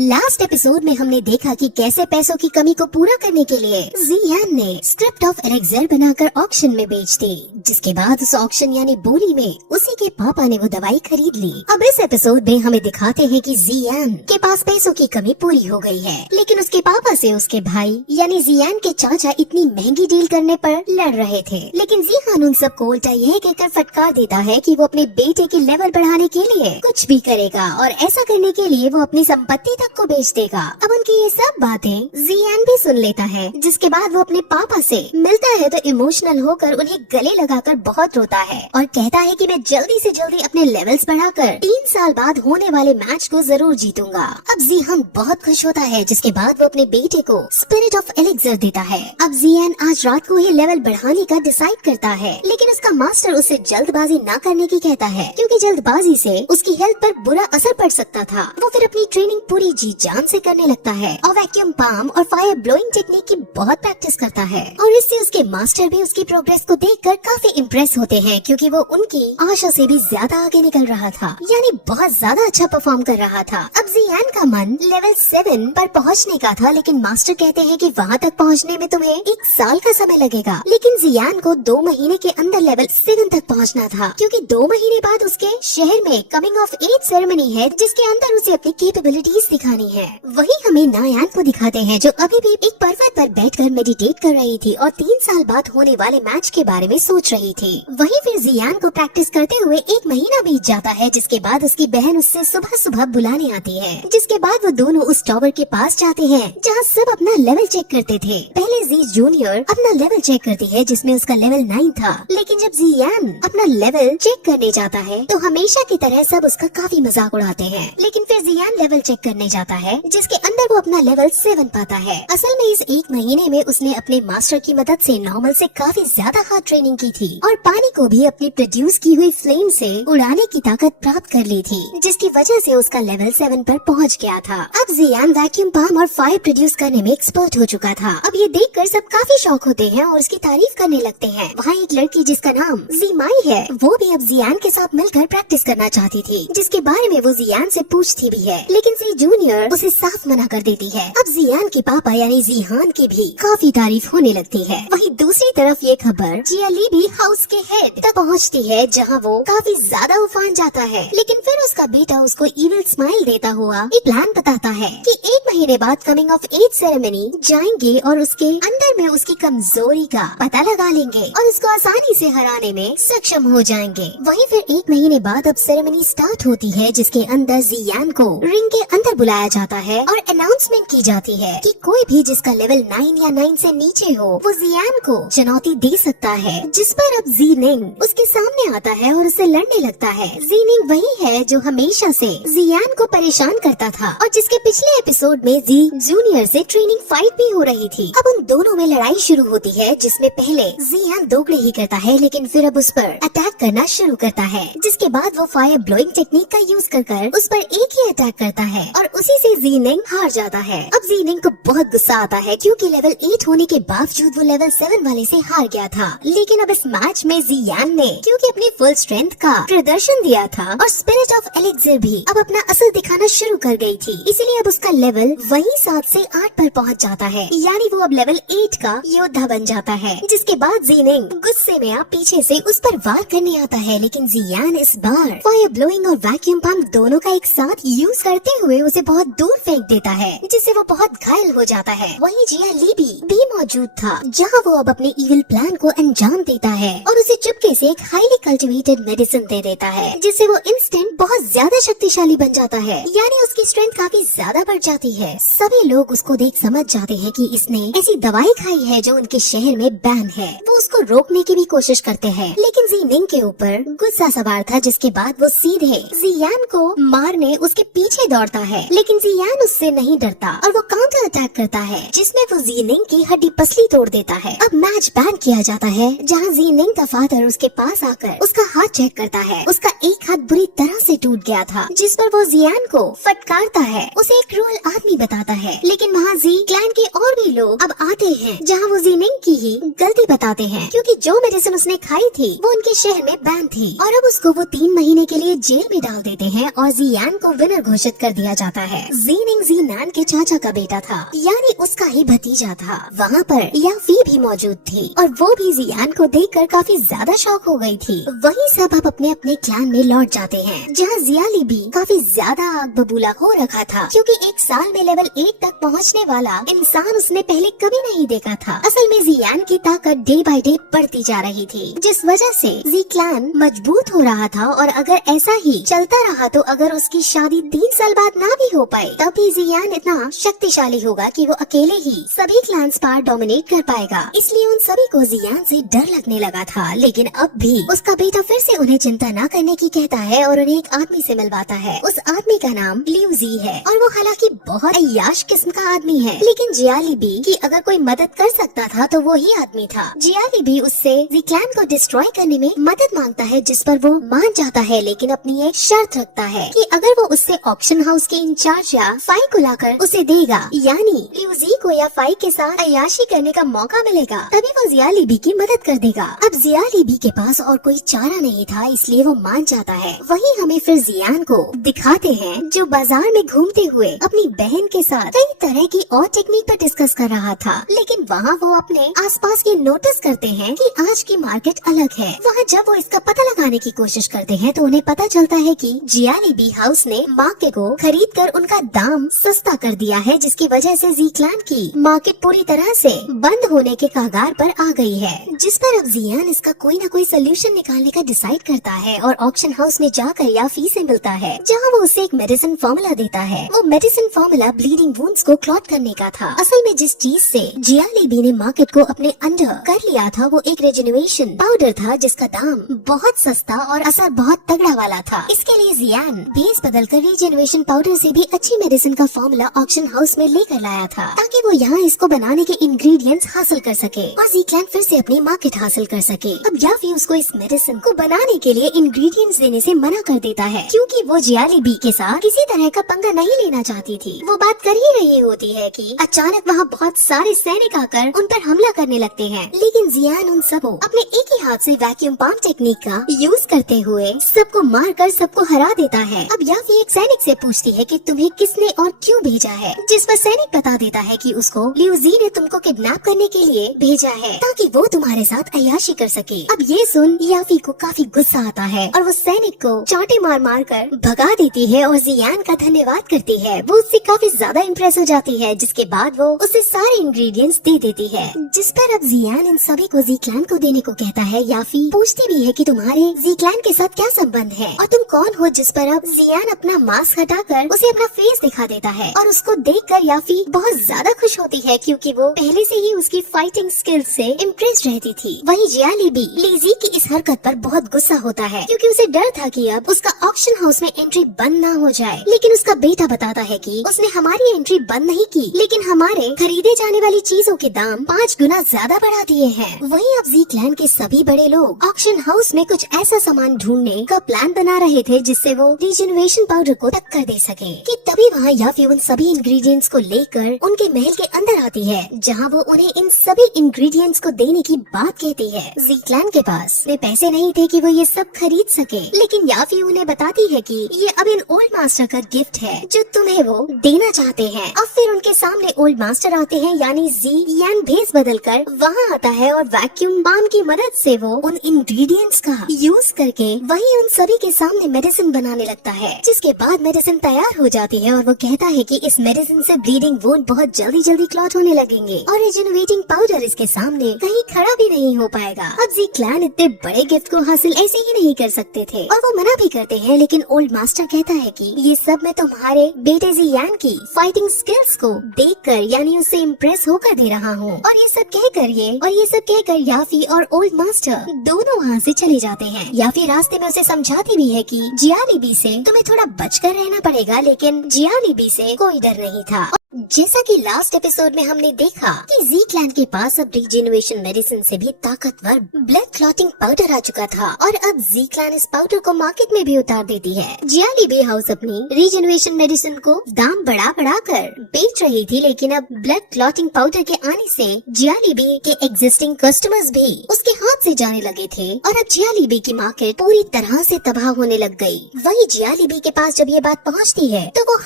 Last episode में हमने देखा कि कैसे पैसों की कमी को पूरा करने के लिए जियान ने स्क्रिप्ट ऑफ एलेक्जेर बनाकर ऑक्शन में बेच दी, जिसके बाद उस ऑक्शन यानी बोली में उसी के पापा ने वो दवाई खरीद ली। अब इस एपिसोड में हमें दिखाते हैं कि जियान के पास पैसों की कमी पूरी हो गई है, लेकिन उसके पापा से उसके भाई यानी जियान के चाचा इतनी महंगी डील करने पर लड़ रहे थे। लेकिन जियान उन सबको उल्टा यह कहकर फटकार देता है कि वो अपने बेटे की लेवल बढ़ाने के लिए कुछ भी करेगा और ऐसा करने के लिए वो अपनी संपत्ति तक को बेच देगा। अब उनकी ये सब बातें जियान भी सुन लेता है, जिसके बाद वो अपने पापा से मिलता है तो इमोशनल होकर उन्हें गले लगाकर बहुत रोता है और कहता है कि मैं जल्दी से जल्दी अपने लेवल्स बढ़ाकर 3 साल बाद होने वाले मैच को जरूर जीतूंगा। अब जियान बहुत खुश होता है, जिसके बाद वो अपने बेटे को स्पिरिट ऑफ एलेक्जेर देता है। अब जियान आज रात को ही लेवल बढ़ाने का डिसाइड करता है, लेकिन उसका मास्टर उसे जल्दबाजी न करने की कहता है, क्योंकि जल्दबाजी से उसकी हेल्थ पर बुरा असर पड़ सकता था। वो फिर अपनी ट्रेनिंग पूरी जी जान से करने लगता है और वैक्यूम पाम और फायर ब्लोइंग टेक्निक की बहुत प्रैक्टिस करता है और इससे उसके मास्टर भी उसकी प्रोग्रेस को देखकर काफी इम्प्रेस होते हैं, क्योंकि वो उनकी आशा से भी ज्यादा आगे निकल रहा था, यानी बहुत ज्यादा अच्छा परफॉर्म कर रहा था। अब जियान का मन लेवल 7 पर पहुंचने का था, लेकिन मास्टर कहते हैं कि वहां तक पहुंचने में तुम्हें 1 साल का समय लगेगा। लेकिन जियान को 2 महीने के अंदर लेवल 7 तक पहुंचना था, क्योंकि 2 महीने बाद उसके शहर में कमिंग ऑफ एज सेरेमनी है, जिसके अंदर उसे अपनी कैपेबिलिटीज दिखानी है। वही हमें नायान को दिखाते हैं, जो अभी भी एक पर्वत पर बैठकर मेडिटेट कर रही थी और 3 साल बाद होने वाले मैच के बारे में सोच रही थी। वहीं फिर जियान को प्रैक्टिस करते हुए 1 महीना बीत जाता है, जिसके बाद उसकी बहन उससे सुबह सुबह बुलाने आती है, जिसके बाद वो दोनों उस टावर के पास जाते हैं जहाँ सब अपना लेवल चेक करते थे। पहले जी जूनियर अपना लेवल चेक करती है, जिसमें उसका लेवल 9 था, लेकिन जब जियान अपना लेवल चेक करने जाता है तो हमेशा की तरह सब उसका काफी मजाक उड़ाते हैं। लेकिन फिर जियान लेवल चेक करने जाता है, जिसके अंदर वो अपना लेवल 7 पाता है। असल में इस 1 महीने में उसने अपने मास्टर की मदद से नॉर्मल से काफी ज्यादा हार्ड ट्रेनिंग की थी और पानी को भी अपनी प्रोड्यूस की हुई फ्लेम से उड़ाने की ताकत प्राप्त कर ली थी, जिसकी वजह से उसका लेवल 7 पर पहुंच गया था। अब जियान वैक्यूम पाम और फायर प्रोड्यूस करने में एक्सपर्ट हो चुका था। अब ये देखकर सब काफी शौक होते हैं और उसकी तारीफ करने लगते हैं। वहाँ एक लड़की जिसका नाम जीमाई है, वो भी अब जियान के साथ मिलकर प्रैक्टिस करना चाहती थी, जिसके बारे में वो जियान से पूछती भी है, लेकिन जी जूनियर उसे साफ मना कर देती है। अब जियान के पापा यानी जिहान की भी काफी तारीफ होने लगती है। वहीं दूसरी तरफ ये खबर जियाली भी हाउस के हेड तक पहुंचती है, जहां वो काफी ज्यादा उफान जाता है। लेकिन फिर उसका बेटा उसको इविल स्माइल देता हुआ एक प्लान बताता है कि 1 महीने बाद कमिंग ऑफ एज सेरेमनी जाएंगे और उसके अंदर में उसकी कमजोरी का पता लगा लेंगे और उसको आसानी से हराने में सक्षम हो जाएंगे। वहीं फिर 1 महीने बाद अब सेरेमनी स्टार्ट होती है, जिसके अंदर जियान को रिंग के अंदर बुलाया जाता है और अनाउंसमेंट की जाती है कि कोई भी जिसका लेवल 9 या 9 से नीचे हो वो जियान को चुनौती दे सकता है। जिस पर अब जीनिंग उसके सामने आता है और उससे लड़ने लगता है। जीनिंग वही है जो हमेशा से जियान को परेशान करता था और जिसके पिछले एपिसोड में जी जूनियर से ट्रेनिंग फाइट भी हो रही थी। अब उन दोनों में लड़ाई शुरू होती है, जिसमें पहले जियान दोगले ही करता है, लेकिन फिर अब उस पर अटैक करना शुरू करता है, जिसके बाद वो फायर ब्लोइंग टेक्निक का यूज कर उस पर एक ही अटैक करता है और उसी से जीनिंग हार जाता है। अब जीनिंग को बहुत गुस्सा आता है, क्योंकि लेवल 8 होने के बावजूद वो लेवल 7 वाले से हार गया था। लेकिन अब इस मैच में जियान ने क्योंकि अपनी फुल स्ट्रेंथ का प्रदर्शन दिया था और स्पिरिट ऑफ एलेक्जेर भी अब अपना असर दिखाना शुरू कर गई थी, इसलिए अब उसका लेवल वही 7 से 8 पर पहुंच जाता है, यानी वो अब लेवल 8 का योद्धा बन जाता है। जिसके बाद जीनिंग गुस्से में आप पीछे से उस पर वार करने आता है, लेकिन जियान इस बार फायर ब्लोइंग और वैक्यूम पंप दोनों का एक साथ यूज करते हुए उसे बहुत दूर फेंक देता है, जिससे वो बहुत घायल हो जाता है। वहीं जियाली भी मौजूद था, जहां वो अब अपने इविल प्लान को अंजाम देता है और उसे चुपके से एक हाईली कल्टिवेटेड मेडिसिन दे देता है, जिससे वो इंस्टेंट बहुत ज्यादा शक्तिशाली बन जाता है, यानी उसकी स्ट्रेंथ काफी ज्यादा बढ़ जाती है। सभी लोग उसको देख समझ जाते हैं कि इसने ऐसी दवाई खाई है जो उनके शहर में बैन है। वो उसको रोकने की भी कोशिश करते हैं, लेकिन जीनिंग के ऊपर गुस्सा सवार था, जिसके बाद वो सीधे जियान को मारने उसके पीछे दौड़ता है, लेकिन जियान उससे नहीं डरता और वो काउंटर अटैक करता है, जिसमें वो जीनिंग की हड्डी पसली तोड़ देता है। अब मैच बैन किया जाता है, जहाँ जीनिंग का फादर उसके पास आकर उसका हाथ चेक करता है। उसका एक हाथ बुरी तरह से टूट गया था, जिस पर वो जियान को फटकारता है, उसे एक क्रूअल आदमी बताता है। लेकिन वहाँ जी क्लैन के और भी लोग अब आते हैं, जहाँ वो जीनिंग की ही गलती बताते हैं, क्योंकि जो मेडिसिन उसने खाई थी वो उनके उसके शहर में बैन थी और अब उसको वो 3 महीने के लिए जेल में डाल देते हैं और जियान को विनर घोषित कर दिया जाता है। जीनिंग जीनान के चाचा का बेटा था, यानी उसका ही भतीजा था। वहाँ पर याफी भी मौजूद थी और वो भी जियान को देखकर काफी ज्यादा शॉक हो गई थी। वहीं सब अब अपने अपने क्लैन में लौट जाते हैं, जहाँ जियाली भी काफी ज्यादा आग बबूला हो रखा था, क्योंकि एक साल में लेवल 1 तक पहुँचने वाला इंसान उसने पहले कभी नहीं देखा था। असल में जियान की ताकत डे बाय डे बढ़ती जा रही थी, जिस वजह से जी क्लैन मजबूत हो रहा था। और अगर ऐसा ही चलता रहा तो अगर उसकी शादी 3 साल बाद ना भी हो पाए तब भी जियान इतना शक्तिशाली होगा कि वो अकेले ही सभी क्लैंस पर डोमिनेट कर पाएगा। इसलिए उन सभी को जियान से डर लगने लगा था। लेकिन अब भी उसका बेटा फिर से उन्हें चिंता न करने की कहता है और उन्हें एक आदमी से मिलवाता है। उस आदमी का नाम लियू जी है और वो हालांकि बहुत अय्याश किस्म का आदमी है, लेकिन जियाली बी की अगर कोई मदद कर सकता था तो वो ही आदमी था। जियाली बी उससे जी क्लैन को डिस्ट्रॉय करने में मदद मांगता है, जिस पर वो मान जाता है, लेकिन अपनी एक शर्त रखता है कि अगर वो उससे ऑक्शन हाउस के इंचार्ज या फाई को लाकर उसे देगा, यानी लियू जी को या फाई के साथ अय्याशी करने का मौका मिलेगा, तभी वो जियाली बी की मदद कर देगा। अब जियाली बी के पास और कोई चारा नहीं था, इसलिए वो मान जाता है। वहीं हमें फिर जियान को दिखाते हैं जो बाजार में घूमते हुए अपनी बहन के साथ कई तरह की और टेक्निक पर डिस्कस कर रहा था। लेकिन वहाँ वो अपने आसपास ये नोटिस करते हैं कि आज की मार्केट अलग है। वहाँ जब वो इसका पता लगाने की कोशिश करते हैं तो उन्हें पता चलता है कि जियाली बी हाउस ने मार्केट को खरीद कर उनका दाम सस्ता कर दिया है, जिसकी वजह से जी क्लैन की मार्केट पूरी तरह से बंद होने के कगार पर आ गई है। जिस पर अब जियान इसका कोई न कोई सोल्यूशन निकालने का डिसाइड करता है और ऑक्शन हाउस में जाकर याफी से मिलता है, जहाँ वो उसे एक मेडिसिन फॉर्मूला देता है। वो मेडिसिन फॉर्मूला ब्लीडिंग वुंड्स को क्लॉट करने का था। असल में जिस चीज से जियाली बी ने मार्केट को अपने अंडर कर लिया था वो एक रेजुनेशन पाउडर था, जिसका दाम बहुत सस्ता और असर बहुत तगड़ा वाला था। इसके लिए जियान बेस बदल कर रीजेनरेशन पाउडर से भी अच्छी मेडिसिन का फॉर्मूला ऑक्शन हाउस में लेकर लाया था, ताकि वो यहाँ इसको बनाने के इंग्रेडिएंट्स हासिल कर सके और जी क्लैन फिर से अपनी मार्केट हासिल कर सके। अब याफी उसको इस मेडिसिन को बनाने के लिए इंग्रेडिएंट्स देने से मना कर देता है, क्योंकि वो जियाली बी के साथ किसी तरह का पंगा नहीं लेना चाहती थी। वो बात कर ही रही होती है कि अचानक वहाँ बहुत सारे सैनिक आकर उन पर हमला करने लगते हैं, लेकिन जियान उन सबको अपने एक ही हाथ से वैक्यूम पंप टेक्निक का यूज करते हुए सबको मार कर सबको हरा देता है। अब याफी एक सैनिक से पूछती है कि तुम्हें किसने और क्यों भेजा है, जिस पर सैनिक बता देता है कि उसको लियू जी ने तुमको किडनैप करने के लिए भेजा है, ताकि वो तुम्हारे साथ अय्याशी कर सके। अब ये सुन याफी को काफी गुस्सा आता है और वो सैनिक को चांटे मार मार कर भगा देती है और जियान का धन्यवाद करती है। वो उससे काफी ज्यादा इम्प्रेस हो जाती है, जिसके बाद वो उसे सारे इंग्रेडिएंट्स दे देती है, जिस पर अब जियान इन सभी को जी क्लैन को देने को कहता है। याफी पूछती भी है कि तुम्हारे जी क्लैन के साथ क्या संबंध है और तुम कौन हो, जिस पर अब जियान अपना मास्क हटाकर उसे अपना फेस दिखा देता है और उसको देखकर याफी बहुत ज्यादा खुश होती है, क्योंकि वो पहले से ही उसकी फाइटिंग स्किल्स से इम्प्रेस रहती थी। वहीं जियाली भी लीजी की इस हरकत पर बहुत गुस्सा होता है, क्योंकि उसे डर था कि अब उसका ऑक्शन हाउस में एंट्री बंद ना हो जाए। लेकिन उसका बेटा बताता है कि उसने हमारी एंट्री बंद नहीं की, लेकिन हमारे खरीदे जाने वाली चीजों के दाम 5 गुना ज्यादा बढ़ा दिए हैं। वहीं अब जी क्लैन के सभी बड़े लोग ऑक्शन हाउस में कुछ ऐसा सामान ढूंढने का प्लान बना रहे थे जिससे वो रीजनरेशन पाउडर को टक्कर दे सके। कि तभी वहाँ याफी उन सभी इंग्रेडिएंट्स को लेकर उनके महल के अंदर आती है, जहाँ वो उन्हें इन सभी इंग्रेडिएंट्स को देने की बात कहती है। जी क्लैन के पास वे पैसे नहीं थे कि वो ये सब खरीद सके, लेकिन याफी उन्हें बताती है कि ये अब इन ओल्ड मास्टर का गिफ्ट है जो तुम्हें वो देना चाहते हैं। अब फिर उनके सामने ओल्ड मास्टर आते हैं, यानी जियान भेस बदल कर वहाँ आता है और वैक्यूम बाम की मदद से वो उन इंग्रेडिएंट्स का यूज करके वही उन सभी के सामने मेडिसिन बनाने लगता है, जिसके बाद मेडिसिन तैयार हो जाती है और वो कहता है कि इस मेडिसिन से ब्लीडिंग वुंड बहुत जल्दी क्लॉट होने लगेंगे और रिजनरेटिंग पाउडर इसके सामने कहीं खड़ा भी नहीं हो पाएगा। अब जी क्लैन इतने बड़े गिफ्ट को हासिल ऐसे ही नहीं कर सकते थे और वो मना भी करते हैं, लेकिन ओल्ड मास्टर कहता है कि ये सब मैं तुम्हारे बेटे जियान की फाइटिंग स्किल्स को देखकर यानी उससे इम्प्रेस होकर दे रहा हूँ। और ये सब कहकर याफी और ओल्ड मास्टर दोनों वहाँ से चले जाते हैं। याफी रास्ते में उसे समझाती भी है कि जियाली बी से तुम्हें थोड़ा बचकर रहना पड़ेगा, लेकिन जियाली बी से कोई डर नहीं था। जैसा कि लास्ट एपिसोड में हमने देखा कि जी क्लैन के पास अब रीजेनरेशन मेडिसिन से भी ताकतवर ब्लड क्लॉटिंग पाउडर आ चुका था और अब जी क्लैन इस पाउडर को मार्केट में भी उतार देती है। जियाली बी हाउस अपनी रीजेनरेशन मेडिसिन को दाम बढ़ा कर बेच रही थी, लेकिन अब ब्लड क्लॉटिंग पाउडर के आने से जियाली बी के एग्जिस्टिंग कस्टमर्स भी उसके हाथ से से जाने लगे थे और अब जियालीबी की मार्केट पूरी तरह से तबाह होने लग गई। वही जियालीबी के पास जब ये बात पहुंचती है तो वो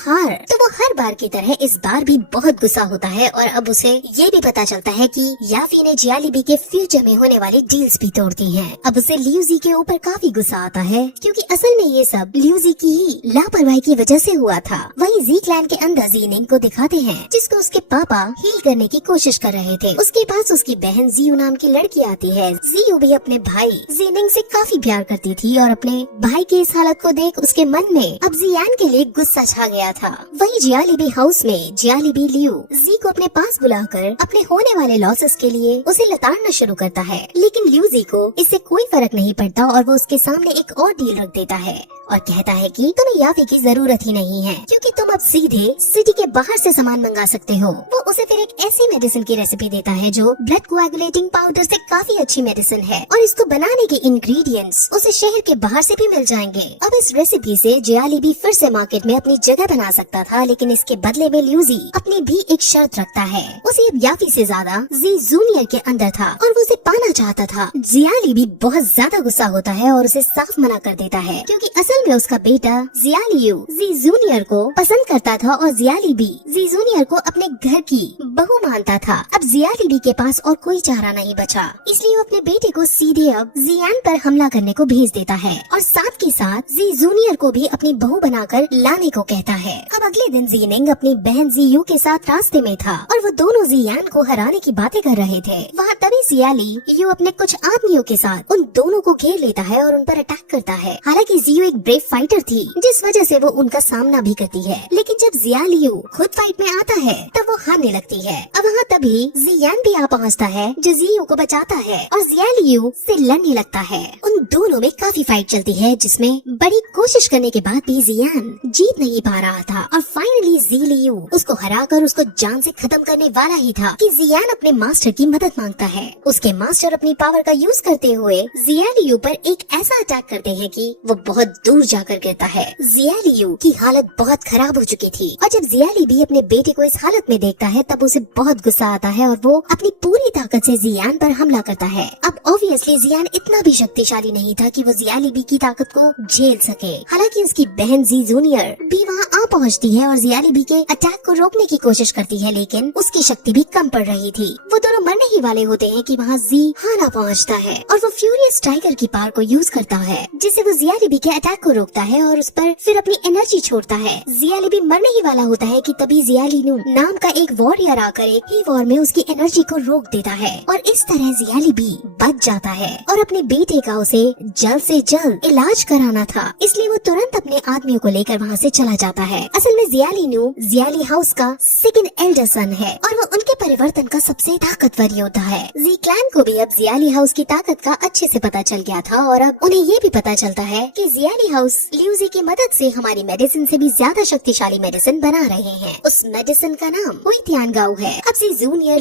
हर बार की तरह इस बार भी बहुत गुस्सा होता है और अब उसे ये भी पता चलता है कि याफी ने जियालीबी के फ्यूचर में होने वाली डील्स भी तोड़ दी हैं। अब उसे लियूजी के ऊपर काफी गुस्सा आता है क्योंकि असल में ये सब लियूजी की ही लापरवाही की वजह से हुआ था। वही जी क्लैन के अंदर जीनिंग को दिखाते हैं जिसको उसके पापा हील करने की कोशिश कर रहे थे। उसके पास उसकी बहन जियू नाम की लड़की आती है। जियू भी अपने भाई जीनिंग से काफी प्यार करती थी और अपने भाई की इस हालत को देख उसके मन में अब जियान के लिए गुस्सा छा गया था। वही जियालीबी हाउस में जियालीबी लियू जी को अपने पास बुलाकर अपने होने वाले लॉसेस के लिए उसे लताड़ना शुरू करता है, लेकिन लियू जी को इससे कोई फर्क नहीं पड़ता और वो उसके सामने एक और डील रख देता है और कहता है कि तुम्हें याफी की जरूरत ही नहीं है क्योंकि तुम अब सीधे सिटी के बाहर से सामान मंगा सकते हो। वो उसे फिर एक ऐसी मेडिसिन की रेसिपी देता है जो ब्लड कोएगुलेटिंग पाउडर से काफी अच्छी मेडिसिन है और इसको बनाने के इंग्रेडिएंट्स उसे शहर के बाहर से भी मिल जाएंगे। अब इस रेसिपी से जियालीबी फिर से मार्केट में अपनी जगह बना सकता था, लेकिन इसके बदले में लियूजी अपनी भी एक शर्त रखता है। उसे अब याफी से ज्यादा जी जूनियर के अंदर था और वो उसे पाना चाहता था। जियालीबी बहुत ज्यादा गुस्सा होता है और उसे साफ मना कर देता है क्योंकि असल में उसका बेटा जियालियू जी जूनियर को पसंद करता था और जियालीबी जी जूनियर को अपने घर की बहू मानता था। अब जियालीबी के पास और कोई चारा नहीं बचा, इसलिए वो अपने बेटे को सीधे अब जियान पर हमला करने को भेज देता है और साथ के साथ जी जूनियर को भी अपनी बहू बनाकर लाने को कहता है। अब अगले दिन जीनिंग अपनी बहन जियू के साथ रास्ते में था और वो दोनों जियान को हराने की बातें कर रहे थे। वहाँ तभी जियाली यू अपने कुछ आदमियों के साथ उन दोनों को घेर लेता है और उन पर अटैक करता है। हालांकि जियू एक ब्रेव फाइटर थी जिस वजह से वो उनका सामना भी करती है, लेकिन जब जियालियू खुद फाइट में आता है तब वो हारने लगती है। अब वहाँ तभी जियान भी आ पहुँचता है जो जियू को बचाता है और जियालियू से लड़ने लगता है। उन दोनों में काफी फाइट चलती है जिसमें बड़ी कोशिश करने के बाद भी जियान जीत नहीं पा रहा था और फाइनली जियालियू उसको हराकर उसको जान से खत्म करने वाला ही था कि जियान अपने मास्टर की मदद मांगता है। उसके मास्टर अपनी पावर का यूज करते हुए जियालियू पर एक ऐसा अटैक करते हैं कि वो बहुत दूर जाकर गिरता है। जियालियू की हालत बहुत खराब हो चुकी थी और जब जियाली भी अपने बेटे को इस हालत में देखता है तब उसे बहुत गुस्सा आता है और वो अपनी पूरी ताकत से जियान पर हमला करता है। अब ऑब्वियसली जियान इतना भी शक्तिशाली नहीं था कि वो जियालीबी की ताकत को झेल सके। हालांकि उसकी बहन जी जूनियर भी वहाँ आ पहुँचती है और जियालीबी के अटैक को रोकने की कोशिश करती है, लेकिन उसकी शक्ति भी कम पड़ रही थी। वो दोनों मरने ही वाले होते हैं कि वहाँ जी हाना पहुँचता है और वो फ्यूरियस टाइगर की पावर को यूज करता है जिससे वो जियालीबी के अटैक को रोकता है और उस पर फिर अपनी एनर्जी छोड़ता है। जियालीबी मरने ही वाला होता है कि तभी जियालीनू नाम का एक वॉरियर आकर एक ही वॉर में उसकी एनर्जी को रोक देता है और इस तरह जियालीबी बच जाता है और अपने बेटे का उसे जल्द से जल्द इलाज कराना था, इसलिए वो तुरंत अपने आदमियों को लेकर वहाँ से चला जाता है। असल में जियालीनू जियाली हाउस का सेकंड एल्डर सन है और वो उनके परिवर्तन का सबसे ताकतवर योद्धा है। जी क्लैन को भी अब जियाली हाउस की ताकत का अच्छे से पता चल गया था और अब उन्हें ये भी पता चलता है कि जियाली हाउस लियूजी की मदद से हमारी मेडिसिन से भी ज्यादा शक्तिशाली मेडिसिन बना रहे हैं। उस मेडिसिन का नाम हुईतियानगाओ है। अब जी जूनियर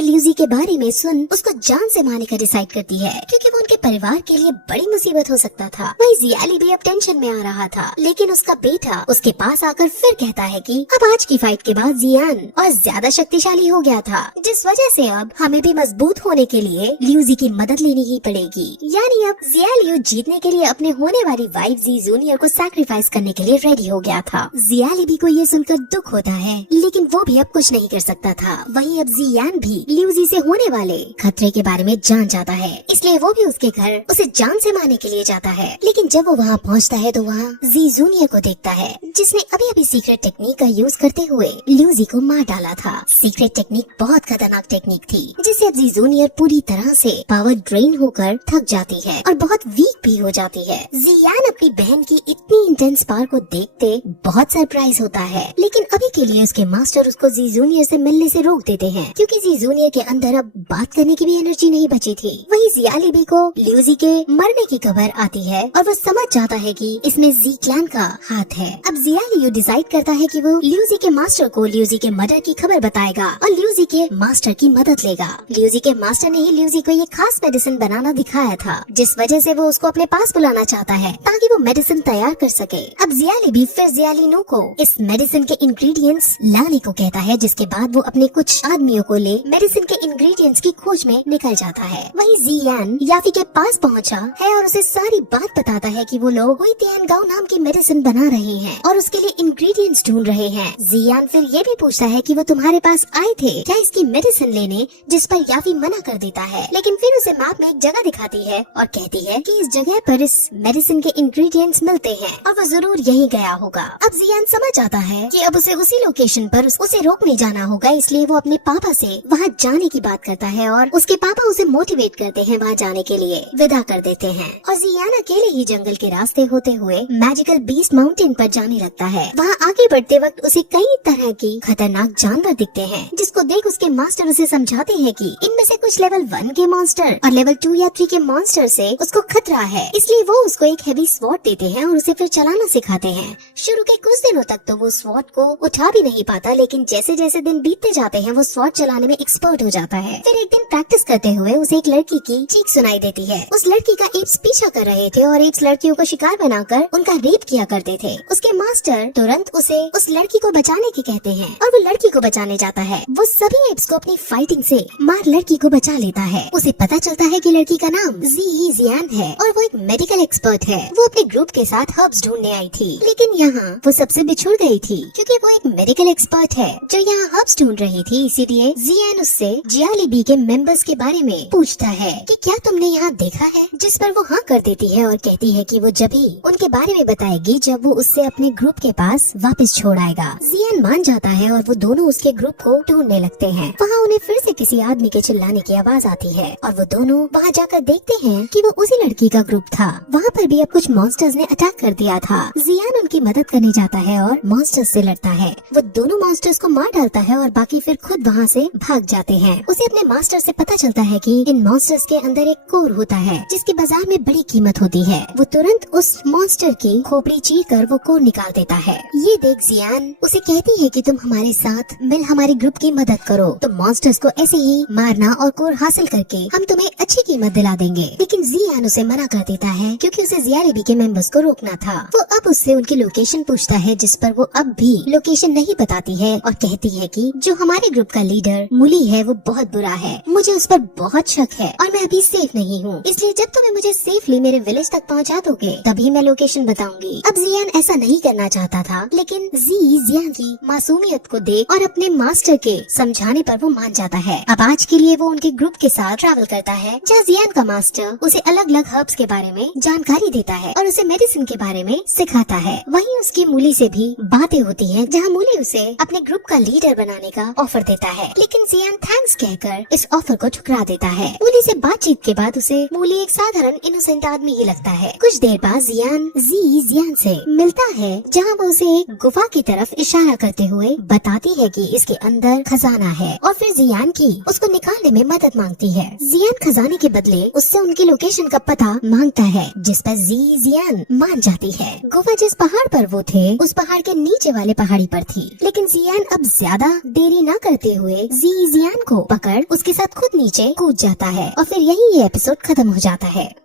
लियूजी के बारे में सुन उसको जान से मारने का डिसाइड करती है क्योंकि वो उनके परिवार के लिए बड़ी मुसीबत हो सकता था। वही जियाली भी अब टेंशन में आ रहा था, लेकिन उसका बेटा उसके पास आकर फिर कहता है कि अब आज की फाइट के बाद जियान और ज्यादा शक्तिशाली हो गया था, जिस वजह से अब हमें भी मजबूत होने के लिए लियूजी की मदद लेनी ही पड़ेगी। यानी अब जियालियू जीतने के लिए अपने होने वाली वाइफ जी जूनियर को सैक्रिफाइस करने के लिए रेडी हो गया था। जियालीबी को ये सुनकर दुख होता है, लेकिन वो भी अब कुछ नहीं कर सकता था। वहीं अब जियान भी लियूजी से होने वाले खतरे के बारे में जान जाता है, इसलिए वो भी उसके घर उसे जान से मारने के लिए जाता है। लेकिन जब वो वहाँ पहुँचता है तो वहाँ जी जूनियर को देखता है जिसने अभी अभी सीक्रेट टेक्निक का यूज करते हुए लियूजी को मार डाला था। सीक्रेट टेक्निक बहुत खतरनाक टेक्निक थी जिससे अब जी जूनियर पूरी तरह से पावर ड्रेन होकर थक जाती है और बहुत वीक भी हो जाती है। जियान अपनी बहन की इतनी इंटेंस पावर को देखते बहुत सरप्राइज होता है, लेकिन अभी के लिए उसके मास्टर उसको जी जूनियर से मिलने से रोक देते हैं क्योंकि जी जूनियर के अंदर अब बात करने की भी एनर्जी नहीं बची थी। वही जियालीबी को लियूजी के मरने की खबर आती है और वो समझ जाता है कि इसमें जी क्लैन का हाथ है। अब जियालियू डिसाइड करता है कि वो लियूजी के मास्टर को लियूजी के मर्डर की खबर बताएगा और लियूजी के मास्टर की मदद लेगा। लियूजी के मास्टर ने ही लियूजी को ये खास मेडिसिन बनाना दिखाया था, जिस वजह से वो उसको अपने पास बुलाना चाहता है ताकि वो मेडिसिन तैयार कर सके। अब जियालीबी फिर जियालिनू को इस मेडिसिन के इंग्रेडिएंट्स लाने को कहता है, जिसके बाद वो अपने कुछ आदमियों को ले मेडिसिन के इंग्रेडिएंट्स की खोज में निकल घायल जाता है। वहीं जियान याफी के पास पहुंचा है और उसे सारी बात बताता है कि वो लोग हुई तियानगाओ नाम की मेडिसिन बना रहे हैं और उसके लिए इंग्रेडिएंट्स ढूंढ रहे हैं। जियान फिर ये भी पूछता है कि वो तुम्हारे पास आए थे क्या इसकी मेडिसिन लेने, जिस पर याफी मना कर देता है, लेकिन फिर उसे मैप में एक जगह दिखाती है और कहती है कि इस जगह पर इस मेडिसिन के इंग्रेडिएंट्स मिलते हैं और वो जरूर यहीं गया होगा। अब जियान समझ जाता है कि अब उसे उसी लोकेशन पर उसे रोकने जाना होगा, इसलिए वो अपने पापा से वहाँ जाने की बात करता है और उसके पापा उसे मोटिवेट करते हैं वहाँ जाने के लिए, विदा कर देते हैं और जियान अकेले ही जंगल के रास्ते होते हुए मैजिकल बीस्ट माउंटेन पर जाने लगता है। वहाँ आगे बढ़ते वक्त उसे कई तरह की खतरनाक जानवर दिखते हैं, जिसको देख उसके मास्टर उसे समझाते हैं कि इनमें से कुछ लेवल 1 के मॉन्स्टर और लेवल 2 या 3 के मॉन्स्टर से उसको खतरा है, इसलिए वो उसको एक हेवी स्वॉर्ड देते हैं और उसे फिर चलाना सिखाते हैं। शुरू के कुछ दिनों तक तो वो स्वॉर्ड को उठा भी नहीं पाता, लेकिन जैसे जैसे दिन बीतते जाते हैं वो स्वॉर्ड चलाने में एक्सपर्ट हो जाता है। फिर एक दिन प्रैक्टिस करते हुए उसे एक लड़की की चीख सुनाई देती है। उस लड़की का एप्स पीछा कर रहे थे और एप्स लड़कियों को शिकार बनाकर उनका रेप किया करते थे। उसके मास्टर तुरंत उसे उस लड़की को बचाने की कहते हैं और वो लड़की को बचाने जाता है। वो सभी एप्स को अपनी फाइटिंग से मार लड़की को बचा लेता है। उसे पता चलता है कि लड़की का नाम जियान है और वो एक मेडिकल एक्सपर्ट है। वो अपने ग्रुप के साथ हर्ब्स ढूंढने आई थी, लेकिन यहाँ वो सबसे बिछुड़ गई थी क्योंकि वो एक मेडिकल एक्सपर्ट है जो यहाँ हर्ब्स ढूंढ रही थी। इसीलिए जियान उससे जियालिबी के मेंबर्स के बारे में पूछता है कि क्या तुमने यहाँ देखा है, जिस पर वो हाँ कर देती है और कहती है कि वो जब ही उनके बारे में बताएगी जब वो उससे अपने ग्रुप के पास वापस छोड़ आएगा। जियान मान जाता है और वो दोनों उसके ग्रुप को ढूंढने लगते हैं। वहाँ उन्हें फिर से किसी आदमी के चिल्लाने की आवाज आती है और वो दोनों वहाँ जाकर देखते हैं कि वो उसी लड़की का ग्रुप था। वहाँ पर भी अब कुछ मॉन्स्टर्स ने अटैक कर दिया था। जियान उनकी मदद करने जाता है और मॉन्स्टर्स से लड़ता है। वो दोनों मॉन्स्टर्स को मार डालता है और बाकी फिर खुद वहाँ से भाग जाते हैं। उसे अपने मास्टर से पता चलता है कि इन मॉन्स्टर्स के अंदर एक कोर होता है जिसकी बाजार में बड़ी कीमत होती है। वो तुरंत उस मॉन्स्टर की खोपड़ी चीर कर वो कोर निकाल देता है। ये देख जियान उसे कहती है कि तुम हमारे साथ मिल हमारे ग्रुप की मदद करो, तो मॉन्स्टर्स को ऐसे ही मारना और कोर हासिल करके हम तुम्हें अच्छी कीमत दिला देंगे। लेकिन जियान उसे मना कर देता है क्योंकि उसे जियालिबी के मेंबर्स को रोकना था। वो अब उससे उनकी लोकेशन पूछता है, जिस पर वो अब भी लोकेशन नहीं बताती है और कहती है कि जो हमारे ग्रुप का लीडर मुली है वो बहुत बुरा है, मुझे उस पर बहुत शक है और मैं अभी सेफ नहीं हूँ, इसलिए जब तुम्हें मुझे सेफली मेरे विलेज तक पहुँचा दोगे तभी मैं लोकेशन बताऊंगी। अब जियान ऐसा नहीं करना चाहता था, लेकिन जियान की मासूमियत को देख और अपने मास्टर के समझाने पर वो मान जाता है। अब आज के लिए वो उनके ग्रुप के साथ ट्रैवल करता है, जहाँ जियान का मास्टर उसे अलग अलग हर्ब्स के बारे में जानकारी देता है और उसे मेडिसिन के बारे में सिखाता है। वहीं उसकी मूली से भी बातें होती हैं, जहाँ मूली उसे अपने ग्रुप का लीडर बनाने का ऑफर देता है, लेकिन जियान थैंक्स कहकर इस ऑफर को ठुकरा देता है। मूली से बातचीत के बाद उसे मूली एक साधारण इनोसेंट आदमी ही लगता है। कुछ देर बाद जियान से मिलता है, जहाँ वो उसे एक गुफा की तरफ इशारा करते हुए बताती है कि इसके अंदर खजाना है और फिर जियान की उसको निकालने में मदद मांगती है। जियान खजाने के बदले उससे उनकी लोकेशन का पता मांगता है, जिस पर जियान मान जाती है। गुफा जिस पहाड़ पर वो थे उस पहाड़ के नीचे वाले पहाड़ी पर थी, लेकिन जियान अब ज्यादा देरी न करते हुए जियान को पकड़ उसके साथ खुद नीचे कूद जाता है और फिर यही ये एपिसोड खत्म हो जाता है।